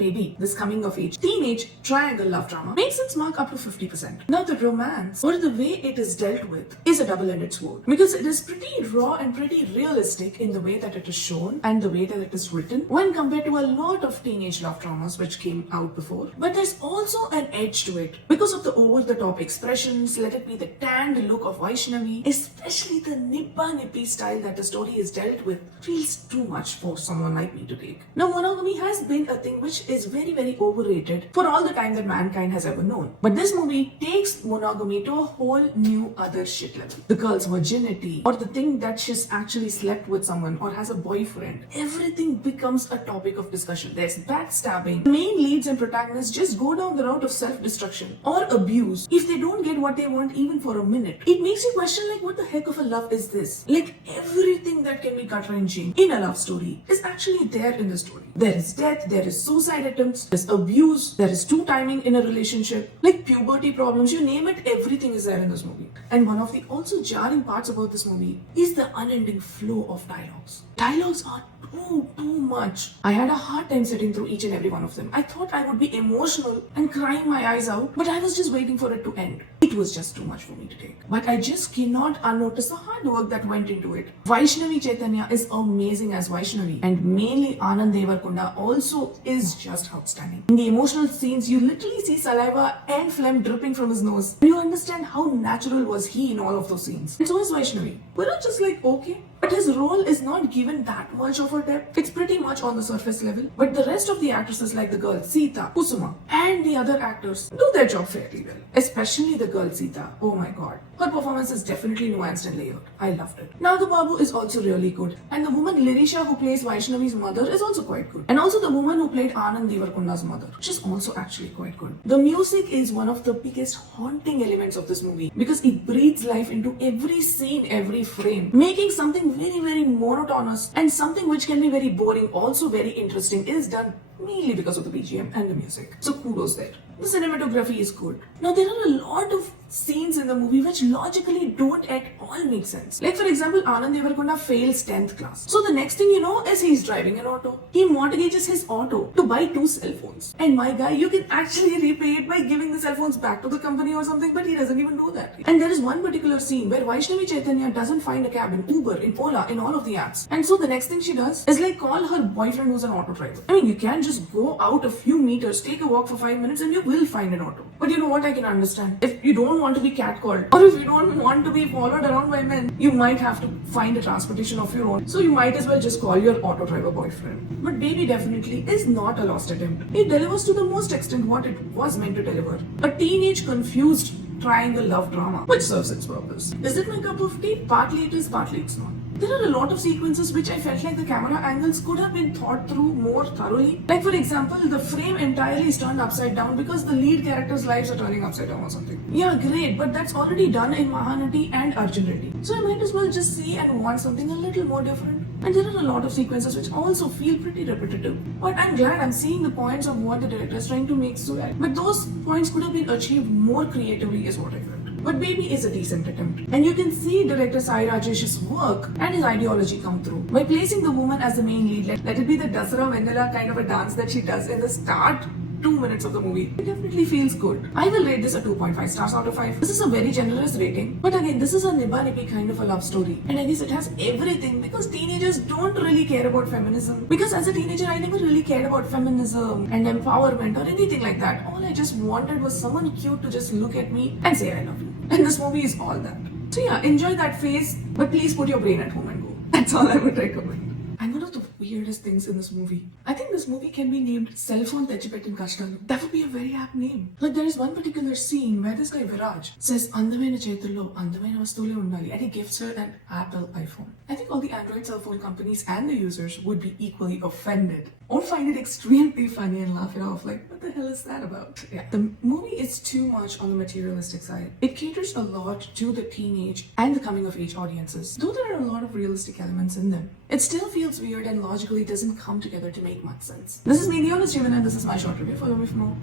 Baby, this coming of age, teenage, triangle love drama makes its mark up to 50%. Now the romance, or the way it is dealt with, is a double-edged sword. Because it is pretty raw and pretty realistic in the way that it is shown and the way that it is written when compared to a lot of teenage love dramas which came out before. But there's also an edge to it because of the over-the-top expressions, let it be the tanned look of Vaishnavi, especially the nippa-nippy style that the story is dealt with, feels too much for someone like me to take. Now, monogamy has been a thing which is very, very overrated for all the time that mankind has ever known. But this movie takes monogamy to a whole new other shit level. The girl's virginity, or the thing that she's actually slept with someone or has a boyfriend, everything becomes a topic of discussion. There's backstabbing. The main leads and protagonists just go down the route of self-destruction or abuse if they don't get what they want even for a minute. It makes you question, like, what the heck of a love is this? Like, everything that can be gut-wrenching in a love story is actually there in the story. There is death, there is suicide attempts, there's abuse, there is two timing in a relationship, like puberty problems, you name it, everything is there in this movie. And one of the also jarring parts about this movie is the unending flow of dialogues. Dialogues are too much. I had a hard time sitting through each and every one of them. I thought I would be emotional and crying my eyes out, but I was just waiting for it to end. It was just too much for me to take. But I just cannot unnotice the hard work that went into it. Vaishnavi Chaitanya is amazing as Vaishnavi, and mainly Anand Deverakonda also is just outstanding. In the emotional scenes, you literally see saliva and phlegm dripping from his nose, and you understand how natural was he in all of those scenes. And so is Vaishnavi. We're not just like, okay, but his role is not given that much of a depth. It's pretty much on the surface level. But the rest of the actresses, like the girl Sita, Kusuma, and the other actors, do their job fairly well. Especially the girl Sita. Oh my god. Her performance is definitely nuanced and layered. I loved it. Nagababu is also really good. And the woman Lirisha who plays Vaishnavi's mother is also quite good. And also the woman who played Anand Deverakonda's mother. She's also actually quite good. The music is one of the biggest haunting elements of this movie because it breathes life into every scene, every frame, making something very, very monotonous and something which can be very boring, also very interesting, is done mainly because of the BGM and the music. So kudos there. The cinematography is good. Now there are a lot of scenes in the movie which logically don't at all make sense. Like for example, Anand Deverakonda fails 10th class. So the next thing you know is he's driving an auto. He mortgages his auto to buy 2 cell phones. And my guy, you can actually repay it by giving the cell phones back to the company or something, but he doesn't even do that. And there is one particular scene where Vaishnavi Chaitanya doesn't find a cab in Uber, in Ola, in all of the apps. And so the next thing she does is like call her boyfriend who's an auto driver. I mean, you can't just go out a few meters, take a walk for 5 minutes and you will find an auto. But you know what, I can understand. If you don't want to be catcalled or if you don't want to be followed around by men, you might have to find a transportation of your own. So you might as well just call your auto driver boyfriend. But Baby definitely is not a lost attempt. It delivers to the most extent what it was meant to deliver. A teenage confused triangle love drama which serves its purpose. Is it my cup of tea? Partly it is, partly it's not. There are a lot of sequences which I felt like the camera angles could have been thought through more thoroughly. Like for example, the frame entirely is turned upside down because the lead character's lives are turning upside down or something. Yeah, great, but that's already done in Mahanati and Arjun Reddy. So I might as well just see and want something a little more different. And there are a lot of sequences which also feel pretty repetitive. But I'm glad I'm seeing the points of what the director is trying to make so well. But those points could have been achieved more creatively is what I felt. But Baby is a decent attempt. And you can see director Sai Rajesh's work and his ideology come through. By placing the woman as the main lead, let it be the Dasara Vendela kind of a dance that she does in the start 2 minutes of the movie. It definitely feels good. I will rate this a 2.5 stars out of 5. This is a very generous rating. But again, this is a nibba-nibbi kind of a love story. And I guess it has everything because teenagers don't really care about feminism. Because as a teenager, I never really cared about feminism and empowerment or anything like that. All I just wanted was someone cute to just look at me and say I love you. And this movie is all that. So yeah, enjoy that phase, but please put your brain at home and go. That's all I would recommend. And one of the weirdest things in this movie, I think this movie can be named Cell Phone Techipettin Kashtalu. That would be a very apt name. Like there is one particular scene where this guy Viraj says Andamaina Chetuల్లో అందమైన వస్తువులే ఉండాలి and he gifts her an Apple iPhone. I think all the Android cell phone companies and the users would be equally offended or find it extremely funny and laugh it off like, what the hell is that about? Yeah, the movie is too much on the materialistic side. It caters a lot to the teenage and the coming of age audiences, though there are a lot of realistic elements in them. It still feels weird and logically doesn't come together to make much sense. This is me, the honest human, and this is my short review. Follow me for more.